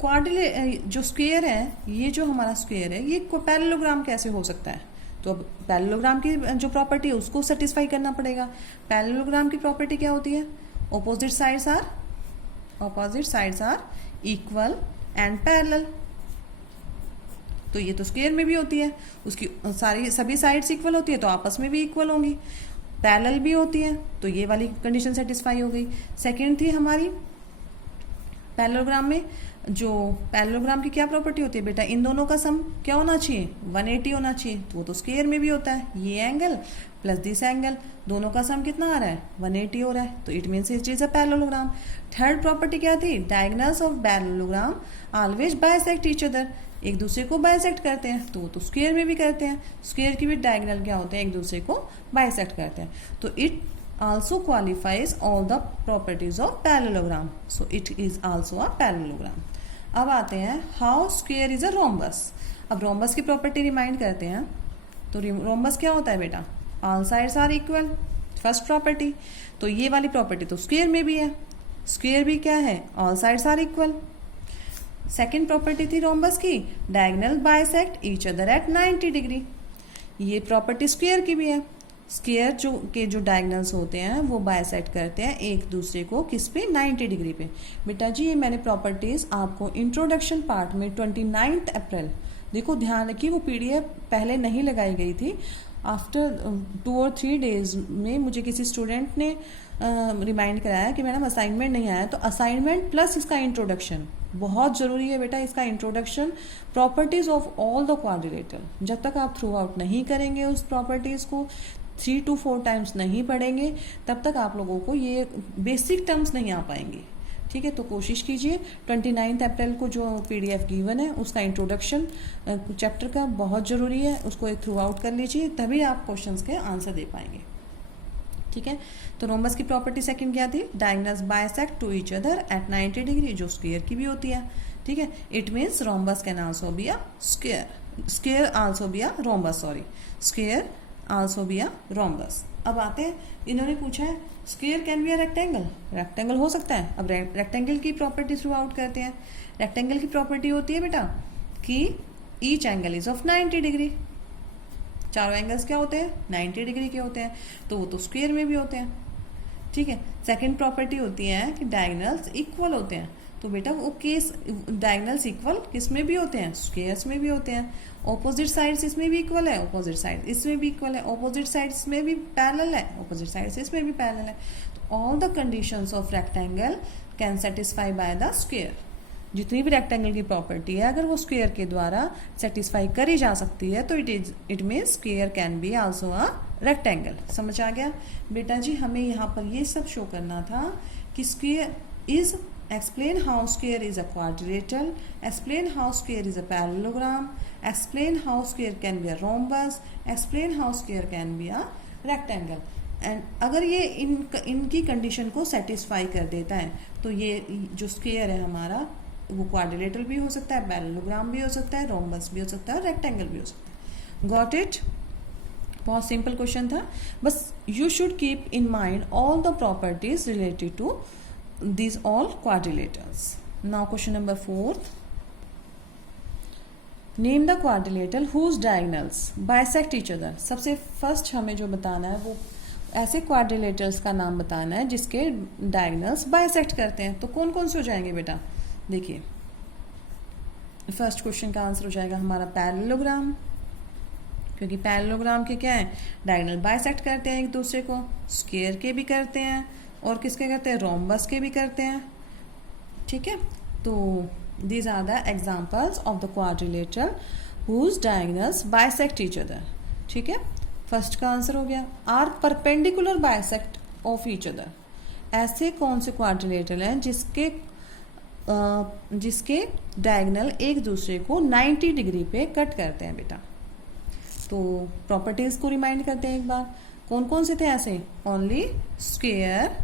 जो स्क्वायर है, ये जो हमारा स्क्वायर है, ये पैरेललोग्राम कैसे हो सकता है? तो अब पैरेललोग्राम की जो प्रॉपर्टी है उसको सेटिस्फाई करना पड़ेगा। पैरेललोग्राम की प्रॉपर्टी क्या होती है? Opposite sides are equal and parallel. तो ये तो स्क्वायर में भी होती है, उसकी सभी साइड्स इक्वल होती है तो आपस में भी इक्वल होंगी। पैरेलल भी होती है, तो ये वाली कंडीशन सेटिस्फाई हो गई। सेकंड थी हमारी पैरेललोग्राम में, जो पैरेललोग्राम की क्या प्रॉपर्टी होती है बेटा? इन दोनों का सम क्या होना चाहिए? 180 होना चाहिए। तो वो तो स्क्वायर में भी होता है, ये एंगल प्लस दिस एंगल, दोनों का सम कितना आ रहा है? 180 हो रहा है। तो it means it is a parallelogram. Third property क्या थी? Diagonals of parallelogram always bisect each other. एक दूसरे को बाइसेक्ट करते हैं, तो वो तो स्क्वायर में भी करते हैं। स्क्वायर की भी डायगोनल क्या होते हैं? एक दूसरे को बाइसेक्ट करते हैं। तो it also qualifies all the properties of parallelogram, so it is also a parallelogram. अब आते हैं how square is a rhombus. अब rhombus की प्रॉपर्टी रिमाइंड करते हैं। तो rhombus क्या होता है बेटा? all sides are equal, first property. तो ये वाली प्रॉपर्टी तो स्क्वायर में भी है, स्क्वायर भी क्या है? all sides are equal। Second property थी rhombus की, diagonal bisect each other at 90 degree. ये प्रॉपर्टी स्क्वायर की भी है। स्क्वायर जो डायगोनल्स होते हैं वो बाइसेक्ट करते हैं एक दूसरे को किस पे? 90 डिग्री पे। बेटा जी ये मैंने प्रॉपर्टीज आपको इंट्रोडक्शन पार्ट में 29 अप्रैल, देखो ध्यान रखिए वो पीडीएफ पहले नहीं लगाई गई थी। आफ्टर 2 और 3 डेज में मुझे किसी स्टूडेंट ने रिमाइंड कराया कि मैडम असाइनमेंट नहीं आया। तो असाइनमेंट प्लस इसका इंट्रोडक्शन बहुत ज़रूरी है बेटा। इसका introduction properties of all the quadrilateral, जब तक आप थ्रू आउट नहीं करेंगे उस प्रॉपर्टीज़ को 3 to 4 टाइम्स नहीं पढ़ेंगे, तब तक आप लोगों को ये बेसिक टर्म्स नहीं आ पाएंगे। ठीक है, तो कोशिश कीजिए 29 अप्रैल को जो पीडीएफ गिवन है उसका इंट्रोडक्शन चैप्टर का बहुत ज़रूरी है, उसको थ्रू आउट कर लीजिए, तभी आप क्वेश्चंस के आंसर दे पाएंगे। ठीक ठीक है। तो रोम्बस की प्रॉपर्टी सेकंड क्या थी, diagonals bisect to each other at 90 degree, जो स्क्वायर की भी होती है, ठीक है। It means rhombus can also be a square, square also be a rhombus, sorry, square also be a rhombus. अब आते हैं, इन्होंने पूछा है square can be a rectangle, rectangle हो सकता है। अब रेक्टेंगल की प्रॉपर्टी थ्रू आउट करते हैं। रेक्टेंगल की प्रॉपर्टी होती है बेटा कि each angle is of 90 degree, चारों एंगल्स क्या होते हैं, 90 डिग्री के होते हैं, तो वो तो स्क्वायर में भी होते हैं, ठीक है। सेकंड प्रॉपर्टी होती है कि डायगोनल्स इक्वल होते हैं, तो बेटा वो केस डायगोनल्स इक्वल किस में भी होते हैं, स्क्वायर्स में भी होते हैं। ऑपोजिट साइड्स इसमें भी इक्वल है, ऑपोजिट साइड इसमें भी इक्वल है, ऑपोजिट साइड्स में भी पैरेलल है, ऑपोजिट साइड्स इसमें भी पैरेलल है। तो all the conditions of rectangle can satisfy by the square. जितनी भी रेक्टेंगल की प्रॉपर्टी है अगर वो स्क्वायर के द्वारा सेटिस्फाई करी जा सकती है तो it means square can be also a rectangle. समझ आ गया बेटा जी। हमें यहाँ पर ये सब शो करना था कि square is, explain how square is a quadrilateral, explain how square is a parallelogram, explain how square can be a rhombus, explain how square can be a rectangle। And अगर ये इनकी कंडीशन को satisfy कर देता है तो ये जो स्क्वायर है हमारा वो क्वाड्रिलेटरल भी हो सकता है, पैरेललोग्राम भी हो सकता है, रोम्बस भी हो सकता है, रेक्टेंगल भी हो सकता है। Got it? बहुत सिंपल क्वेश्चन था, बस you should keep in mind all the properties related to these all quadrilaterals. Now question number 4th, name the quadrilateral whose diagonals bisect each other। सबसे फर्स्ट हमें जो बताना है वो ऐसे क्वाड्रिलेटरल्स का नाम बताना है जिसके डायगोनल्स बाइसेक्ट करते हैं। तो कौन कौन से हो जाएंगे बेटा, देखिए फर्स्ट क्वेश्चन का आंसर हो जाएगा हमारा पैरेललोग्राम, क्योंकि पैरेललोग्राम के क्या है, डायगोनल बाइसेक्ट करते हैं एक दूसरे को, स्क्वायर के भी करते हैं और किसके करते हैं, रोम्बस के भी करते हैं, ठीक है। तो these are the examples of the quadrilateral whose diagonals bisect each other, ठीक है। फर्स्ट का आंसर हो गया। Are perpendicular bisect of each other, ऐसे कौन से क्वाड्रिलेटरल हैं जिसके डायगोनल एक दूसरे को 90 डिग्री पे कट करते हैं बेटा। तो प्रॉपर्टीज को रिमाइंड करते हैं एक बार, कौन कौन से थे ऐसे, ओनली स्क्वायर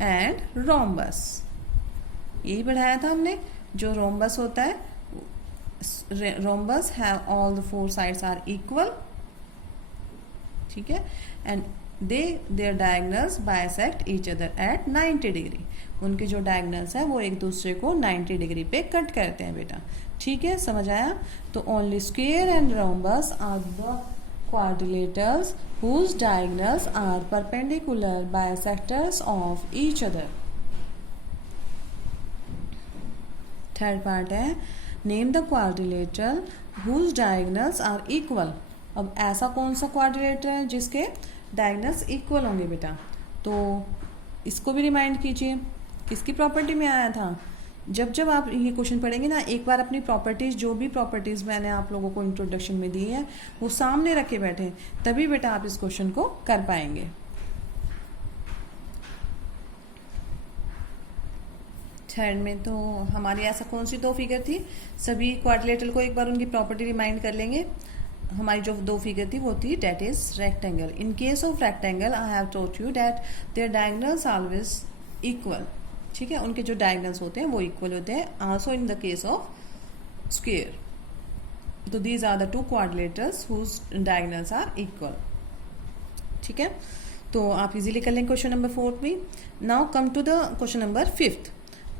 एंड रोम्बस, यही पढ़ाया था हमने। जो रोम्बस होता है, rhombus have all the 4 sides are equal, ठीक है, and their diagonals bisect each other at 90 degree. उनके जो डायगोनल्स है वो एक दूसरे को 90 डिग्री पे कट करते हैं बेटा, ठीक है, समझ आया। तो only square and rhombus are the quadrilaterals whose diagonals are perpendicular bisectors of each other। Third part है, name the quadrilateral whose diagonals are equal। अब ऐसा कौन सा क्वाड्रिलेटरल है जिसके डायगोनल्स इक्वल होंगे बेटा, तो इसको भी रिमाइंड कीजिए, किसकी प्रॉपर्टी में आया था। जब जब आप ये क्वेश्चन पढ़ेंगे ना, एक बार अपनी प्रॉपर्टीज, जो भी प्रॉपर्टीज मैंने आप लोगों को इंट्रोडक्शन में दी है वो सामने रखे बैठे, तभी बेटा आप इस क्वेश्चन को कर पाएंगे। थर्ड में तो हमारी ऐसा कौन सी 2 फिगर थी, सभी क्वाड्रिलेटरल को एक बार उनकी प्रॉपर्टी रिमाइंड कर लेंगे। हमारी जो 2 फिगर थी वो थी that is rectangle. In case of rectangle I have told you that their diagonals always equal, ठीक है, उनके जो डायगोनल्स होते हैं वो इक्वल होते हैं। Also in the case of square, तो these are the 2 quadrilaterals whose diagonals are equal, ठीक है। तो आप इजीली कर लेंगे क्वेश्चन नंबर 4 भी। Now come to the question number 5th।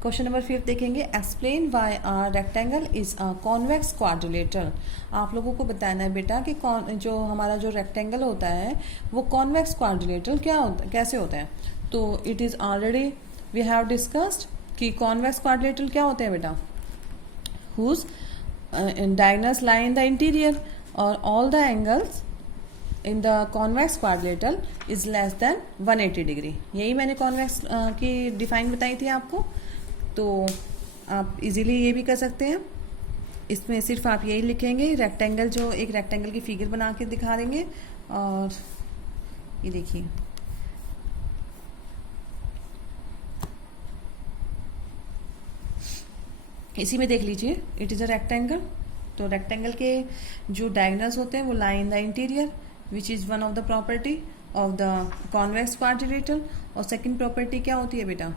Question number 5 देखेंगे, explain why a rectangle is a convex quadrilateral. आप लोगों को बताना है बेटा कि जो हमारा जो रेक्टेंगल होता है वो कॉन्वेक्स क्वाड्रिलेटरल क्या होता है, कैसे होता है। तो it is already we have discussed कि कॉन्वेक्स क्वाड्रिलेटरल क्या होते हैं बेटा, whose diagonals lie in the interior और all the angles in the convex quadrilateral is less than 180 degree. यही मैंने कॉन्वेक्स की डिफाइन बताई थी आपको। तो आप इजीली ये भी कर सकते हैं, इसमें सिर्फ आप यही लिखेंगे, रेक्टेंगल, जो एक रेक्टेंगल की फिगर बना के दिखा देंगे। और ये देखिए, इसी में देख लीजिए, इट इज़ अ रेक्टेंगल। तो रेक्टेंगल के जो डायगोनल्स होते हैं वो lie in the interior, which is one of the property of the convex quadrilateral. और सेकंड प्रॉपर्टी क्या होती है बेटा?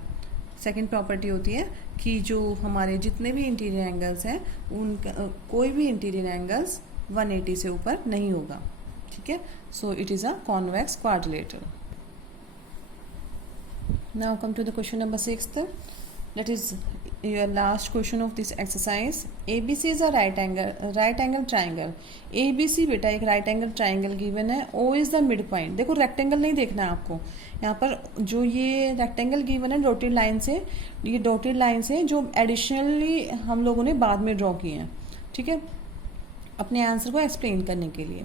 सेकंड प्रॉपर्टी होती है कि जो हमारे जितने भी इंटीरियर एंगल्स हैं उनका कोई भी इंटीरियर एंगल्स 180 से ऊपर नहीं होगा, ठीक है। So it is a convex quadrilateral. Now come to the question number 6th, that is your last question of this exercise. ABC is a right angle triangle. ABC बेटा एक right angle triangle given है. O is the midpoint. देखो rectangle नहीं देखना है आपको यहाँ पर। जो ये rectangle given है डॉटेड लाइन से, ये डॉटेड लाइन से जो एडिशनली हम लोगों ने बाद में ड्रॉ किए हैं, ठीक है, अपने आंसर को एक्सप्लेन करने के लिए।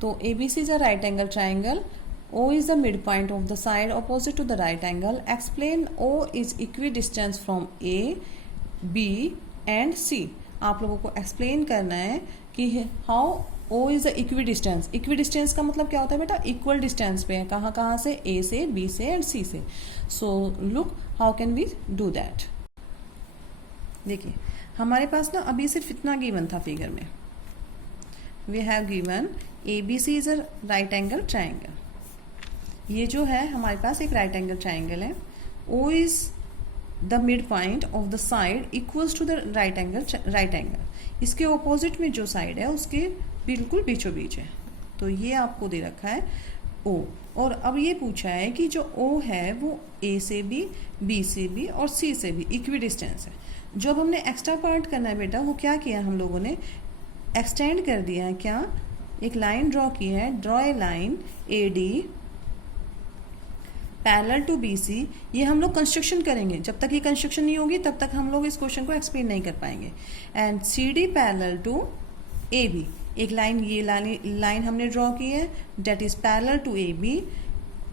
तो ABC is a right angle triangle. O is the midpoint of the side opposite to the right angle. Explain O is equidistant from A, B and C. आप लोगों को एक्सप्लेन करना है कि how O is the equidistance. equidistance का मतलब क्या होता है बेटा? इक्वल डिस्टेंस पे है, कहाँ कहाँ से? A से, B से एंड C से। So look how can we do that. देखिए हमारे पास ना अभी सिर्फ इतना गिवन था फिगर में। We have given ABC is a right angle triangle. ये जो है हमारे पास एक राइट एंगल ट्राइंगल है। O is the mid point of the side equals to the right angle. इसके ऑपोजिट में जो साइड है उसके बिल्कुल बीचों बीच है। तो ये आपको दे रखा है O। और अब ये पूछा है कि जो O है वो A से भी, B से भी और C से भी इक्वी डिस्टेंस है। जो अब हमने एक्स्ट्रा पार्ट करना है बेटा, वो क्या किया हम लोगों ने? एक्सटेंड कर दिया है। क्या? एक लाइन ड्रॉ की है। Draw a line AD parallel to BC। ये हम लोग कंस्ट्रक्शन करेंगे। जब तक ये कंस्ट्रक्शन नहीं होगी तब तक हम लोग इस क्वेश्चन को एक्सप्लेन नहीं कर पाएंगे। And CD parallel to AB। एक लाइन, ये लाइन हमने ड्रॉ की है that is parallel to AB।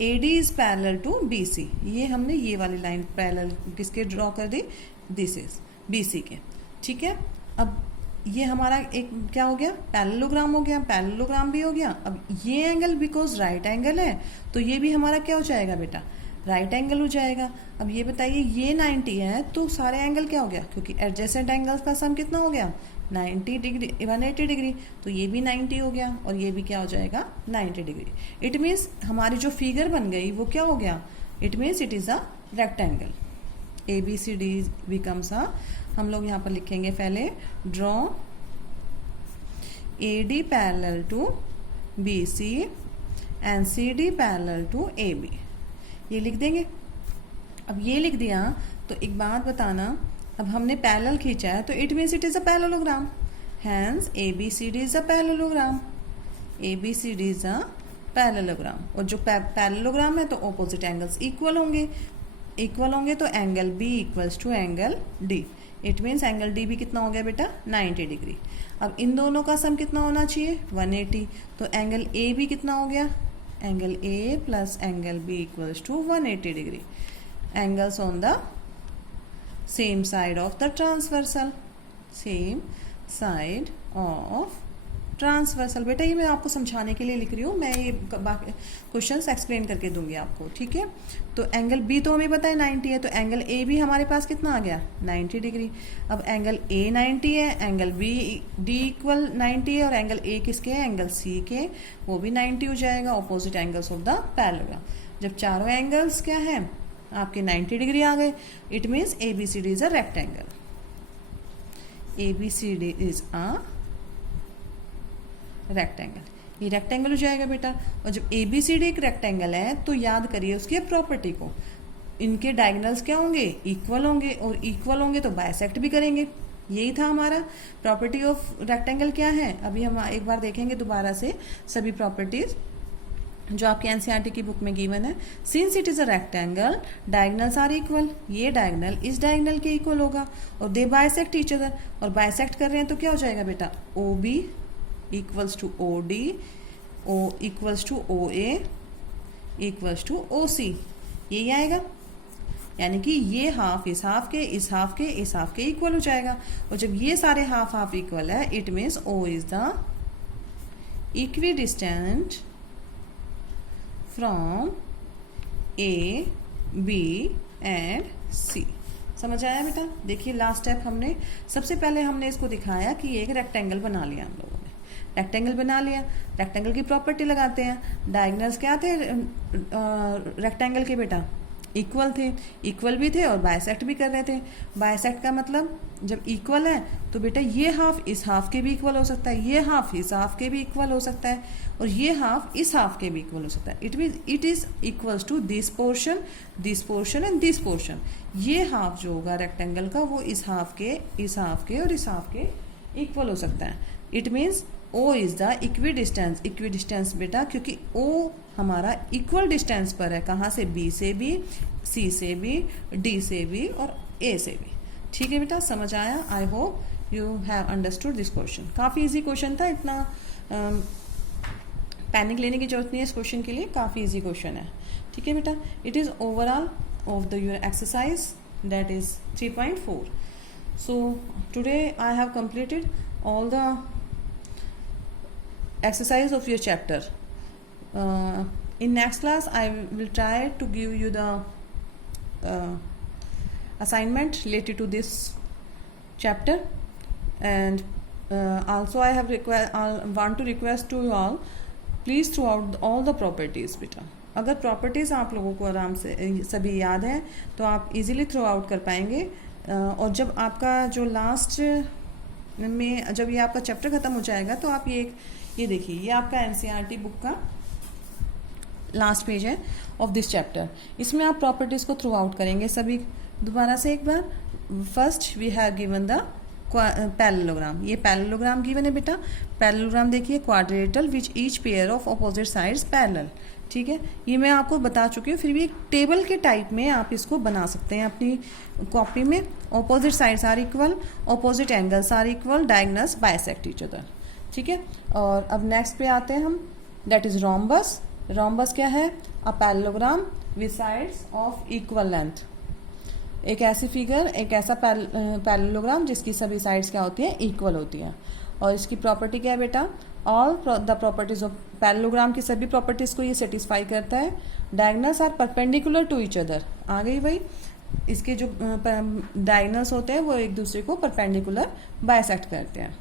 AD is parallel to BC। ये हमने ये वाली लाइन पैरेलल किसके ड्रॉ कर दी? दिस इज BC के, ठीक है। अब ये हमारा एक क्या हो गया? पैरेललोग्राम हो गया। पैरेललोग्राम भी हो गया। अब ये एंगल बिकॉज राइट एंगल है तो ये भी हमारा क्या हो जाएगा बेटा? राइट एंगल हो जाएगा। अब ये बताइए ये 90 है तो सारे एंगल क्या हो गया? क्योंकि एडजेसेंट एंगल्स का सम कितना हो गया? 90 डिग्री, 180 डिग्री। तो ये भी 90 हो गया और ये भी क्या हो जाएगा? 90 डिग्री। इट मीन्स हमारी जो फिगर बन गई वो क्या हो गया? It means it is a rectangle. ABCD becomes a, हम लोग यहाँ पर लिखेंगे पहले, draw AD parallel to BC and CD parallel to AB। ये लिख देंगे। अब ये लिख दिया तो एक बात बताना, अब हमने पैरेलल खींचा है तो it means it is a parallelogram. Hence ABCD is a parallelogram. ABCD is a parallelogram. और जो पैरेललोग्राम है तो ऑपोजिट एंगल्स इक्वल होंगे। इक्वल होंगे तो angle B equals to angle D। It means angle D भी कितना हो गया बेटा? 90 डिग्री। अब इन दोनों का सम कितना होना चाहिए? 180। तो एंगल A भी कितना हो गया? Angle A plus angle B equals to 180 degree. Angles on the same side of the transversal. Same side of transversal. बेटा ये मैं आपको समझाने के लिए लिख रही हूँ, मैं ये क्वेश्चंस एक्सप्लेन करके दूंगी आपको, ठीक है। तो एंगल B तो हमें पता है 90 है, तो एंगल A भी हमारे पास कितना आ गया? 90 डिग्री। अब एंगल A 90 है, एंगल D इक्वल 90 है और एंगल A किसके है? एंगल C के, वो भी 90 हो जाएगा। Opposite angles of the parallelogram. जब चारों एंगल्स क्या है? आपके 90 डिग्री आ गए। It means ABCD is a rectangle. ABCD is a rectangle. ये रेक्टेंगल हो जाएगा बेटा। और जब ABCD एक रेक्टेंगल है तो याद करिए उसकी प्रॉपर्टी को। इनके डायगोनल्स क्या होंगे? इक्वल होंगे। और इक्वल होंगे तो बाइसेक्ट भी करेंगे। यही था हमारा प्रॉपर्टी ऑफ रेक्टेंगल। क्या है? अभी हम एक बार देखेंगे दोबारा से सभी प्रॉपर्टीज जो आपके NCERT की बुक में गिवन है। Since it is a rectangle diagonals are equal. ये डायगोनल इस डायगोनल के इक्वल होगा और दे बाइसेक्ट ईच अदर। और बाइसेक्ट कर रहे हैं तो क्या हो जाएगा बेटा? OB equals to OD, O equals to OA equals to OC। यही आएगा। यानी कि ये हाफ इस हाफ के, इस हाफ के, इस हाफ के इक्वल हो जाएगा। और जब ये सारे हाफ हाफ इक्वल है it means O is the equidistant from A, B and C। समझ आया बेटा? देखिए लास्ट स्टेप हमने, सबसे पहले हमने इसको दिखाया कि एक रेक्टेंगल बना लिया हम लोगों ने। रेक्टेंगल बना लिया, रेक्टेंगल की प्रॉपर्टी लगाते हैं। डायगोनल्स क्या थे रेक्टेंगल के बेटा? इक्वल थे, इक्वल भी थे और बाइसेक्ट भी कर रहे थे। बाइसेक्ट का मतलब जब इक्वल है तो बेटा ये हाफ इस हाफ के भी इक्वल हो सकता है, ये हाफ इस हाफ के भी इक्वल हो सकता है, और ये हाफ इस हाफ के भी इक्वल हो सकता है। It mean it is equals to this portion and this portion. ये हाफ जो होगा रेक्टेंगल का वो इस हाफ के और इस हाफ के इक्वल हो सकता है। It means O is the equi distance बेटा, क्योंकि O हमारा इक्वल डिस्टेंस पर है। कहाँ से? B से भी, C से भी, D से भी और A से भी। ठीक है बेटा, समझ आया? आई hope you have understood this question. काफ़ी इजी क्वेश्चन था, इतना पैनिक लेने की जरूरत नहीं है इस क्वेश्चन के लिए, काफ़ी इजी क्वेश्चन है। ठीक है बेटा, it is overall of the your exercise that is 3.4. So today I have completed all the exercise of your chapter. In next class I will try to give you the assignment related to this chapter, and also I want to request to you all, please throw out all the properties बेटा। अगर properties आप लोगों को आराम से सभी याद हैं तो आप इजीली थ्रो आउट कर पाएंगे। और जब आपका जो लास्ट में जब ये आपका चैप्टर ख़त्म हो जाएगा तो आप ये देखिए, ये आपका एनसीईआरटी बुक का लास्ट पेज है ऑफ दिस चैप्टर। इसमें आप प्रॉपर्टीज़ को थ्रू आउट करेंगे सभी। दोबारा से एक बार, first we have given the parallelogram. ये पैरेललोग्राम गिवन है बेटा। पैरेललोग्राम देखिए, quadrilateral which each pair of opposite sides parallel. ठीक है, ये मैं आपको बता चुकी हूँ, फिर भी एक टेबल के टाइप में आप इसको बना सकते हैं अपनी कॉपी में। Opposite sides are equal, opposite angles are equal, diagonals bisect each other. ठीक है, और अब नेक्स्ट पे आते हैं हम, दैट इज रोम्बस। रोम्बस क्या है? A parallelogram with sides of equal length. एक ऐसी फिगर, एक ऐसा पैरेललोग्राम जिसकी सभी साइड्स क्या होती हैं? इक्वल होती हैं। और इसकी प्रॉपर्टी क्या है बेटा? All the properties of parallelogram की सभी प्रॉपर्टीज को ये सेटिस्फाई करता है। Diagonals are perpendicular to each other. आ गई भाई, इसके जो डायगोनल्स होते हैं वो एक दूसरे को परपेंडिकुलर बाइसेक्ट करते हैं।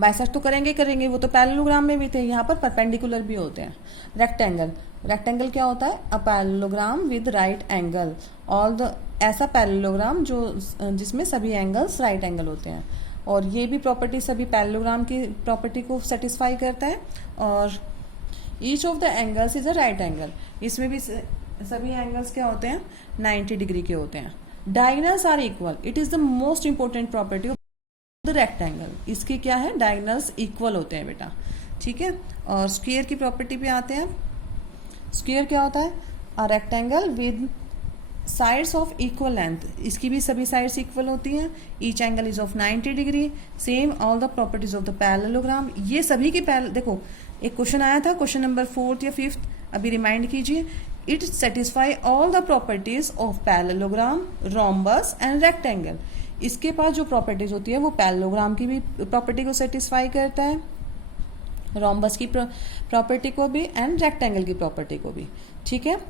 बाइसेक्ट तो करेंगे, वो तो पैरेललोग्राम में भी थे, यहाँ पर परपेंडिकुलर भी होते हैं। रेक्टेंगल क्या होता है? A parallelogram with right angle. All the ऐसा पैरेललोग्राम जिसमें सभी एंगल्स राइट एंगल होते हैं। और ये भी प्रॉपर्टी सभी पैरेललोग्राम की प्रॉपर्टी को सेटिस्फाई करता है। और each of the angles is a right angle. इसमें भी सभी एंगल्स क्या होते हैं? 90 डिग्री के होते हैं। Diagonals are equal. It is the most important property of the rectangle. इसकी क्या है? डायगोनल्स इक्वल होते हैं बेटा। ठीक है, और स्क्वायर की प्रॉपर्टी पे आते हैं। स्क्वायर क्या होता है? A rectangle with sides of equal length. इसकी भी सभी साइड्स इक्वल होती हैं। Each angle is of 90 degree. Same all the properties of the parallelogram. ये सभी के देखो, एक क्वेश्चन आया था, क्वेश्चन नंबर 4th या 5th, अभी रिमाइंड कीजिए। It satisfy all the properties of parallelogram, rhombus and rectangle. इसके पास जो प्रॉपर्टीज होती है वो पैरेललोग्राम की भी प्रॉपर्टी को सेटिस्फाई करता है, रोम्बस की प्रॉपर्टी को भी एंड रेक्टेंगल की प्रॉपर्टी को भी। ठीक है,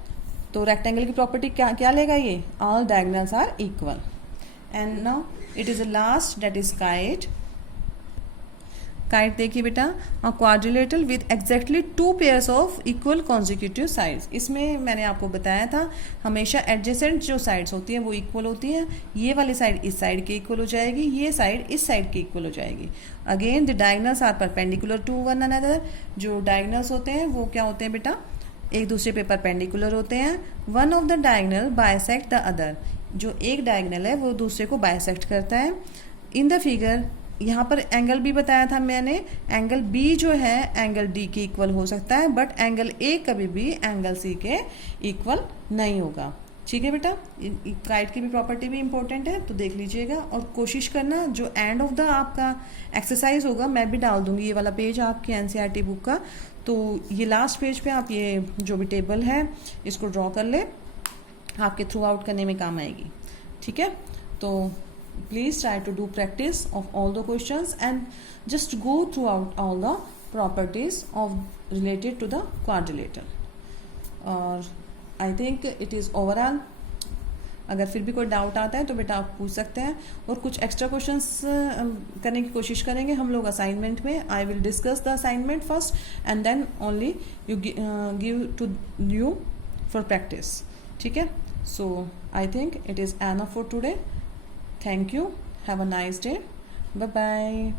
तो रेक्टेंगल की प्रॉपर्टी क्या लेगा? ये all diagonals are equal. And now it is a last, that is kite. Kite देखिए बेटा, a quadrilateral with exactly 2 pairs of equal consecutive sides. इसमें मैंने आपको बताया था हमेशा एडजेसेंट जो साइड्स होती हैं वो इक्वल होती हैं। ये वाली साइड इस साइड के इक्वल हो जाएगी, ये साइड इस साइड के इक्वल हो जाएगी। Again the diagonals are perpendicular to one another. जो डायगोनल्स होते हैं वो क्या होते हैं बेटा? एक दूसरे पे परपेंडिकुलर होते हैं। One of the diagonal bisect the other. जो एक डायगोनल है वो दूसरे को बाइसेक्ट करता है। इन द फिगर यहाँ पर एंगल भी बताया था मैंने, एंगल बी जो है एंगल डी के इक्वल हो सकता है, बट एंगल ए कभी भी एंगल सी के इक्वल नहीं होगा। ठीक है बेटा, काइट की भी प्रॉपर्टी भी इंपॉर्टेंट है, तो देख लीजिएगा और कोशिश करना। जो एंड ऑफ द आपका एक्सरसाइज होगा मैं भी डाल दूंगी ये वाला पेज आपकी एनसीईआरटी बुक का, तो ये लास्ट पेज पे आप ये जो भी टेबल है इसको ड्रॉ कर ले, आपके थ्रू आउट करने में काम आएगी। ठीक है, तो please try to do practice of all the questions and just go throughout all the properties of related to the quadrilateral. Or I think it is overall अगर फिर भी कोई डाउट आता है तो बेटा आप पूछ सकते हैं, और कुछ एक्स्ट्रा क्वेश्चंस करने की कोशिश करेंगे हम लोग असाइनमेंट में. I will discuss the assignment first and then only you give to you for practice. ठीक है. So I think it is enough for today. Thank you. Have a nice day. Bye bye.